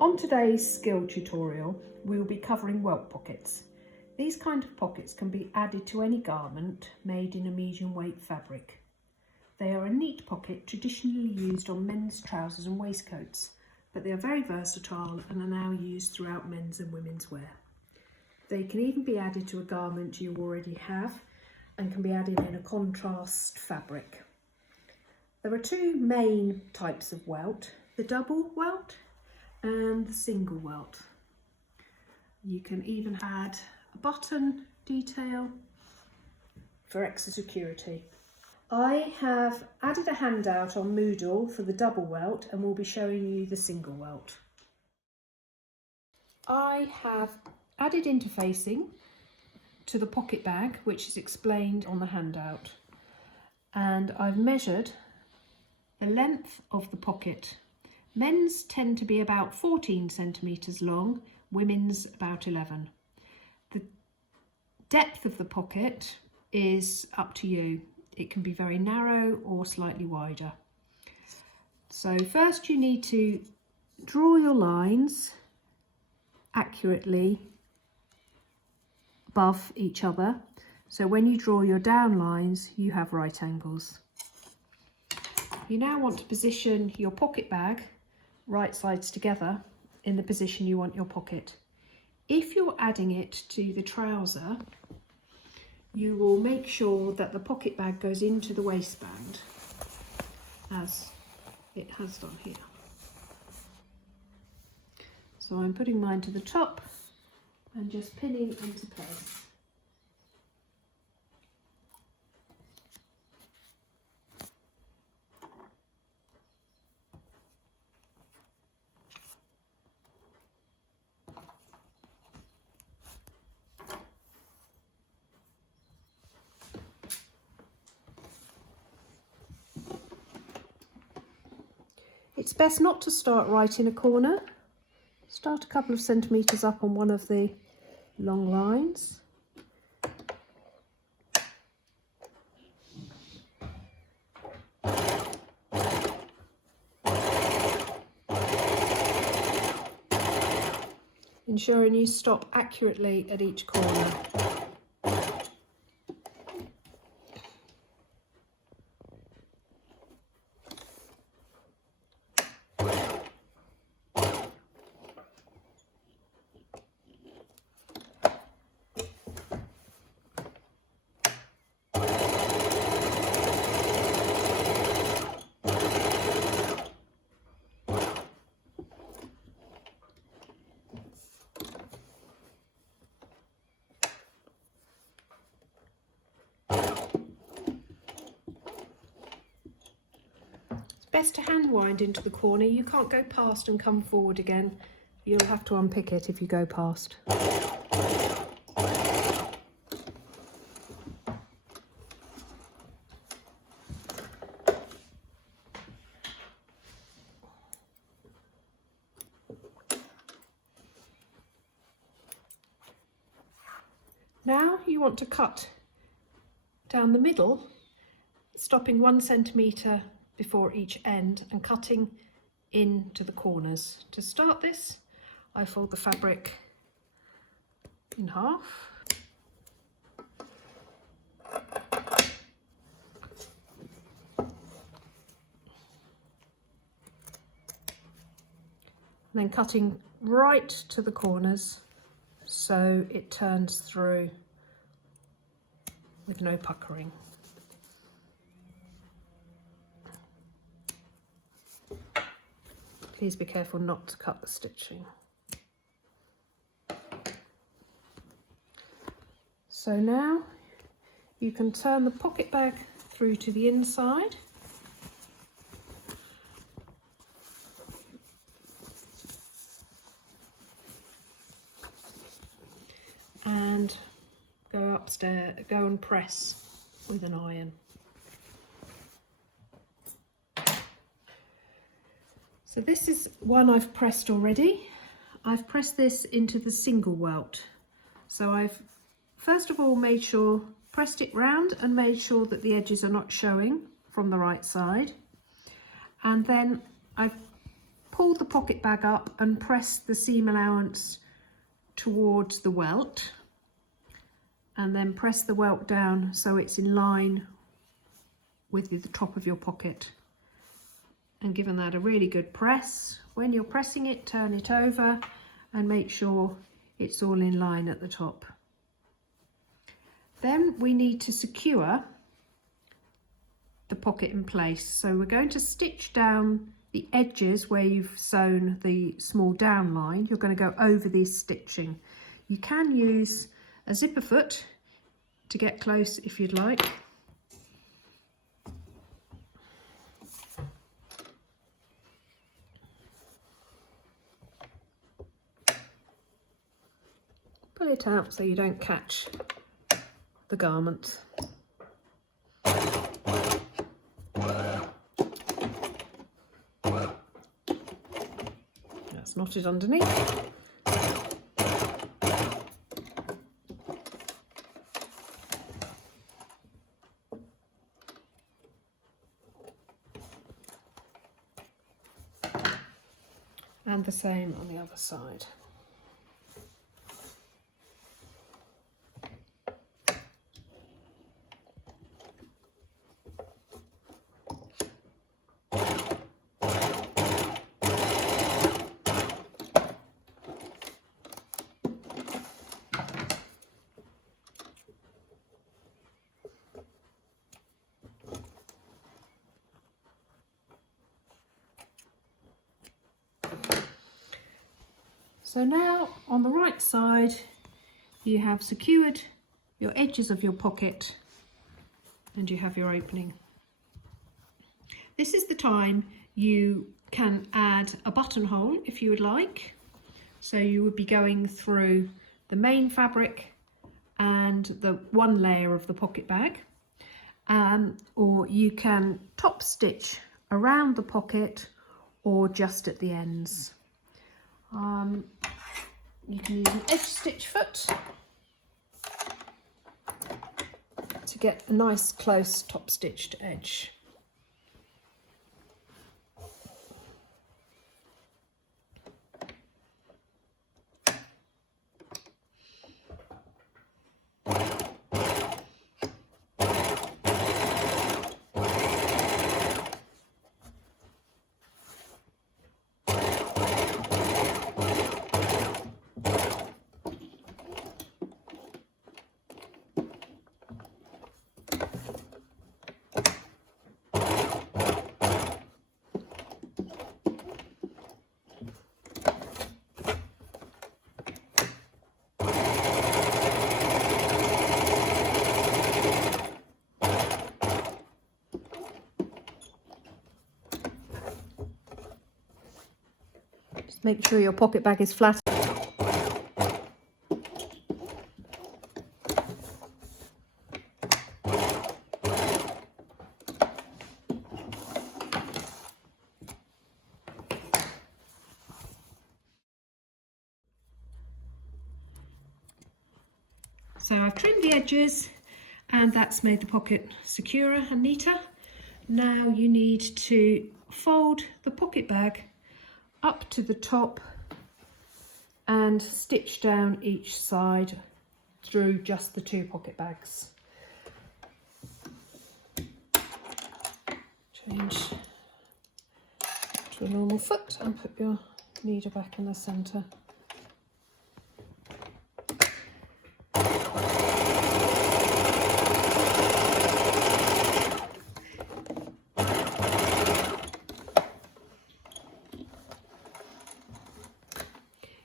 On today's skill tutorial, we will be covering welt pockets. These kind of pockets can be added to any garment made in a medium weight fabric. They are a neat pocket traditionally used on men's trousers and waistcoats, but they are very versatile and are now used throughout men's and women's wear. They can even be added to a garment you already have and can be added in a contrast fabric. There are two main types of welt, the double welt and the single welt. You can even add a button detail for extra security. I have added a handout on Moodle for the double welt and will be showing you the single welt. I have added interfacing to the pocket bag, which is explained on the handout, and I've measured the length of the pocket. Men's tend to be about 14 centimetres long, women's about 11. The depth of the pocket is up to you. It can be very narrow or slightly wider. So first you need to draw your lines accurately above each other. So when you draw your down lines, you have right angles. You now want to position your pocket bag right sides together in the position you want your pocket. If you're adding it to the trouser, you will make sure that the pocket bag goes into the waistband as it has done here. So I'm putting mine to the top and just pinning into place. It's best not to start right in a corner. Start a couple of centimetres up on one of the long lines. Ensuring you stop accurately at each corner. Best to hand wind into the corner. You can't go past and come forward again. You'll have to unpick it if you go past. Now you want to cut down the middle, stopping 1 centimetre before each end and cutting into the corners. To start this, I fold the fabric in half. And then cutting right to the corners so it turns through with no puckering. Please be careful not to cut the stitching. So now you can turn the pocket bag through to the inside. And go upstairs, go and press with an iron. So this is one I've pressed already. I've pressed this into the single welt. So I've first of all made sure, pressed it round and made sure that the edges are not showing from the right side. And then I've pull the pocket bag up and press the seam allowance towards the welt, and then press the welt down so it's in line with the top of your pocket, and given that a really good press. When you're pressing it, turn it over and make sure it's all in line at the top. Then we need to secure the pocket in place, so we're going to stitch down the edges where you've sewn the small down line. You're going to go over this stitching. You can use a zipper foot to get close if you'd like. Pull it out so you don't catch the garment. That's knotted underneath. And the same on the other side. So now on the right side, you have secured your edges of your pocket and you have your opening. This is the time you can add a buttonhole if you would like. So you would be going through the main fabric and the one layer of the pocket bag, or you can top stitch around the pocket or just at the ends. You can use an edge stitch foot to get a nice close top stitched edge. Make sure your pocket bag is flat. So I've trimmed the edges and that's made the pocket securer and neater. Now you need to fold the pocket bag up to the top and stitch down each side through just the two pocket bags. Change to a normal foot and put your needle back in the centre.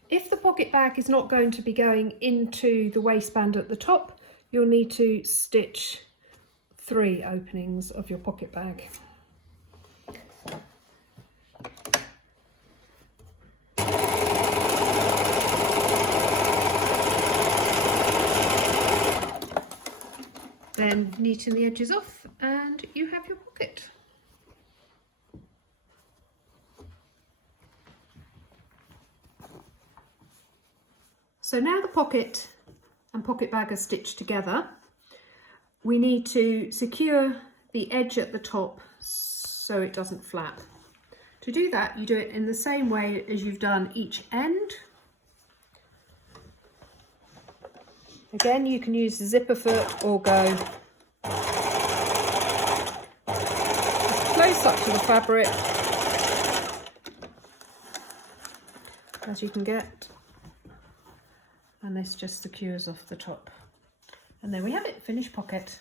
If the pocket bag is not going to be going into the waistband at the top, you'll need to stitch 3 openings of your pocket bag. Then neaten the edges off and you have your pocket. So now the pocket and pocket bag are stitched together, we need to secure the edge at the top so it doesn't flap. To do that, you do it in the same way as you've done each end. Again, you can use the zipper foot or go close up to the fabric as you can get, and this just secures off the top. And there we have it, finished pocket.